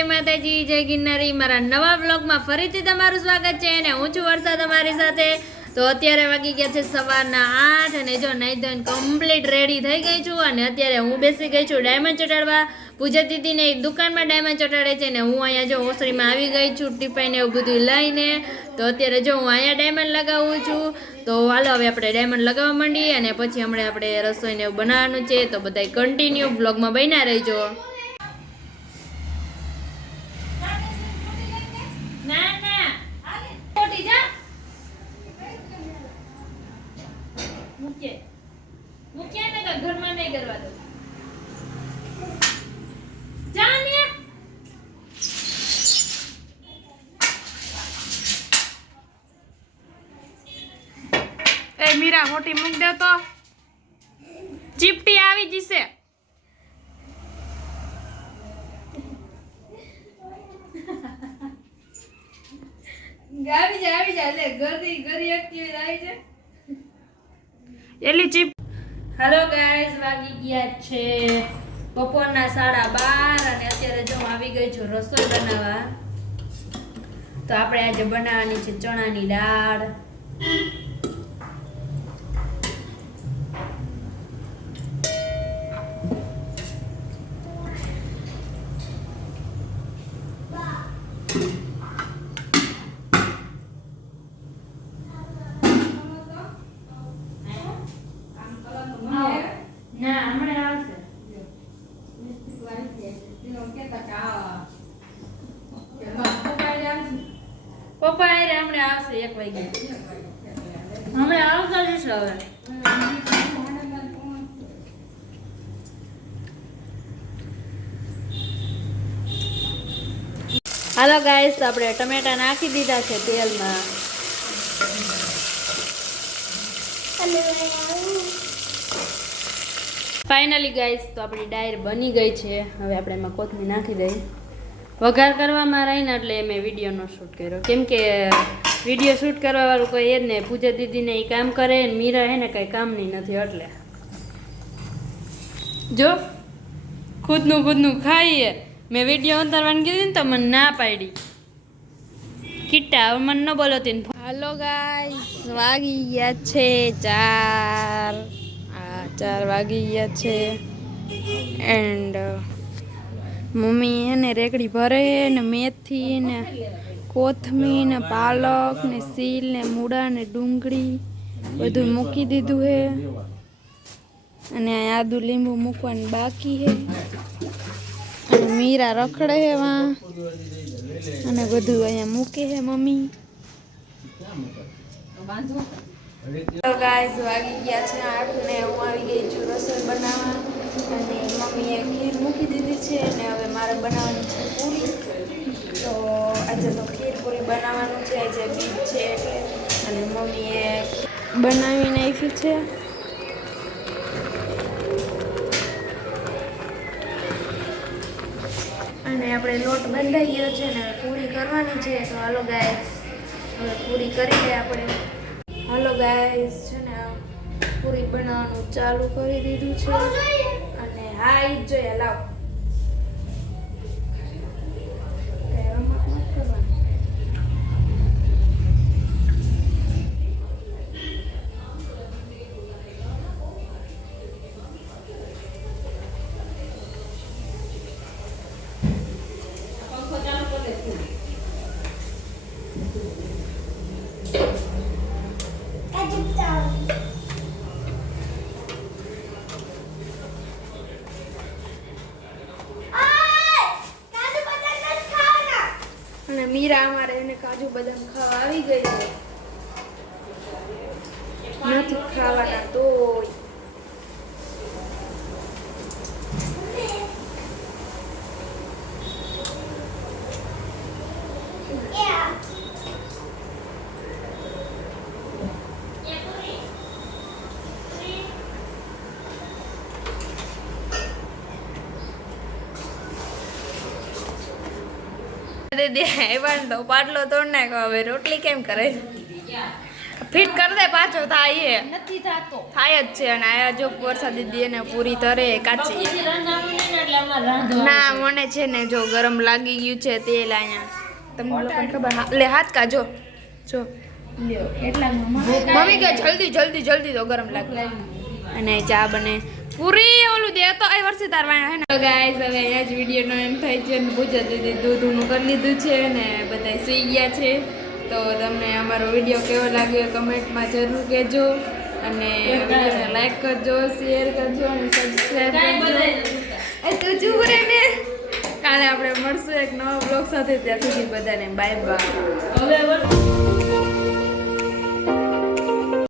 જય માતાજી, જય ગિરનારી। મારા નવા વ્લોગમાં ફરીથી તમારું સ્વાગત છે અને હું છું વર્ષા તમારી સાથે। તો અત્યારે વાગી ગયા છે સવારના 8 અને જો નાઈ ધોઈને કમ્પ્લીટ રેડી થઈ ગઈ છું અને અત્યારે હું બેસી ગઈ છું ડાયમંડ ચટાડવા। પૂજા દીદીને એક દુકાનમાં ડાયમંડ ચટાડે છે ને હું અહીંયા જો ઓસરીમાં આવી ગઈ છું ટીપાઈને એવું બધું લઈને। તો અત્યારે જો હું અહીંયા ડાયમંડ લગાવું છું। તો હાલો હવે આપણે ડાયમંડ લગાવવા માંડીએ અને પછી હમણાં આપણે રસોઈને એવું બનાવવાનું છે। તો બધાય કન્ટિન્યુ વ્લોગમાં બન્યા રહેજો। ઘરમાં નહીં કરવા દો એ મીરા મોટી મૂક દે તો ચીપટી આવી જશે। આવી જા લે ઘરી એક્ટિવ આવી છે એલી ચીપ। હેલો ગાઈઝ, વાગી ગયા છે બપોરના 12:30 અને અત્યારે જો આવી ગઈ છું રસોઈ બનાવવા। તો આપણે આજે બનાવવાની છે ચણાની દાળ। ના હમણાં આવશે પપ્પા આરે હમણાં આવશે 1 વાગે હમણાં આવતા જશે હવે। હાલો ગાઈસ, આપણે ટમેટા નાખી દીધા છે તેલમાં। ફાઇનલી ગાઈસ, તો આપણી ડાયર બની ગઈ છે। હવે આપણે એમાં કોથમીર નાખી દઈએ। વઘાર કરવામાં રહીને એટલે મેં વિડીયો નો શૂટ કર્યો, કેમ કે વિડીયો શૂટ કરવા વાળું કોઈ એ જ નહીં। પૂજા દીદીને એ કામ કરે ને મીરા હે ને કઈ કામની નથી એટલે જો ખુદનું ખાઈએ। મેં વિડીયો ઉતારવાની કીધી ને તો મને ના પાડી કીટા, હવે મને ન બોલતી ને। હાલો ગાઈસ, વાગી ગયા છે 4 વાગી ગયા છે એન્ડ મમ્મી એને રેકડી ભરે ને મેથી ને કોથમીર ને પાલક ને સીલ ને મૂળા ને ડુંગળી બધું મૂકી દીધું હે અને આદુ લીંબુ મૂકવાનું બાકી હે અને મીરા રખડે હે વાં અને બધું અહીંયા મૂકે હે મમ્મી। તો ગાઈસ, વાગી ગયા છે 8 ને હું આવી ગઈ છું રસોઈ બનાવવા અને મમ્મીએ ખીર મૂકી દીધી છે અને હવે મારે બનાવવાની છે પૂરી। તો આજે તો ખીર પૂરી બનાવવાનું છે, આજે બીજ છે એટલે અને મમ્મીએ બનાવી નાખી છે। અને આપણે લોટ બંધાઈ ગયો છે ને પૂરી કરવાની છે। તો હાલો ગાઈસ, હવે પૂરી કરી લે આપણે। હાલો ગાઈસ, છે ને પૂરી બનાવવાનું ચાલુ કરી દીધું છે અને હા ઈ જ જોઈએ। લાવ અને મીરા અમારે એને કાજુ બદામ ખાવા આવી ગઈ છે, નથી ખાવાના તો દીદી આવ્યા તો પાટલો તોડ નાખ્યો, હવે રોટલી કેમ કરે? ફિટ કર દે પાછો થાય એ નથી થાતો થાય જ છે. અને આયા જો વરસાદ દીદી એને પૂરી તરે કાચી પછી રાંધવાનું નહીં ને એટલે અમારે રાંધવાનું ના મને છે ને જો ગરમ લાગી ગયું છે તેલ અહીંયા તમને લોકોને ખબર લે હાથ કા જો લ્યો એટલામાં મમ્મી કે જલ્દી જલ્દી જલ્દી તો ગરમ લાગે અને ચા બને પૂરી ઓલું દે તો આ વર્ષે તારવાના હે ને ગાઈસ હવે અહીંયા જ વિડીયોનો એન્ડ થાય છે ને પૂજા દીદી દૂધનું કરી લીધું છે ને બધા સુઈ ગયા છે. તો તમને અમારો વિડીયો કેવો લાગ્યો કમેન્ટમાં જરૂર કહેજો અને વિડીયોને લાઈક કરજો શેર કરજો અને સબસ્ક્રાઈબ કરજો. એ તું ચૂપ રહે ને. કાલે આપણે મળશું એક નવા બ્લોગ સાથે. ત્યાં સુધી બધાને બાય બાય. હવે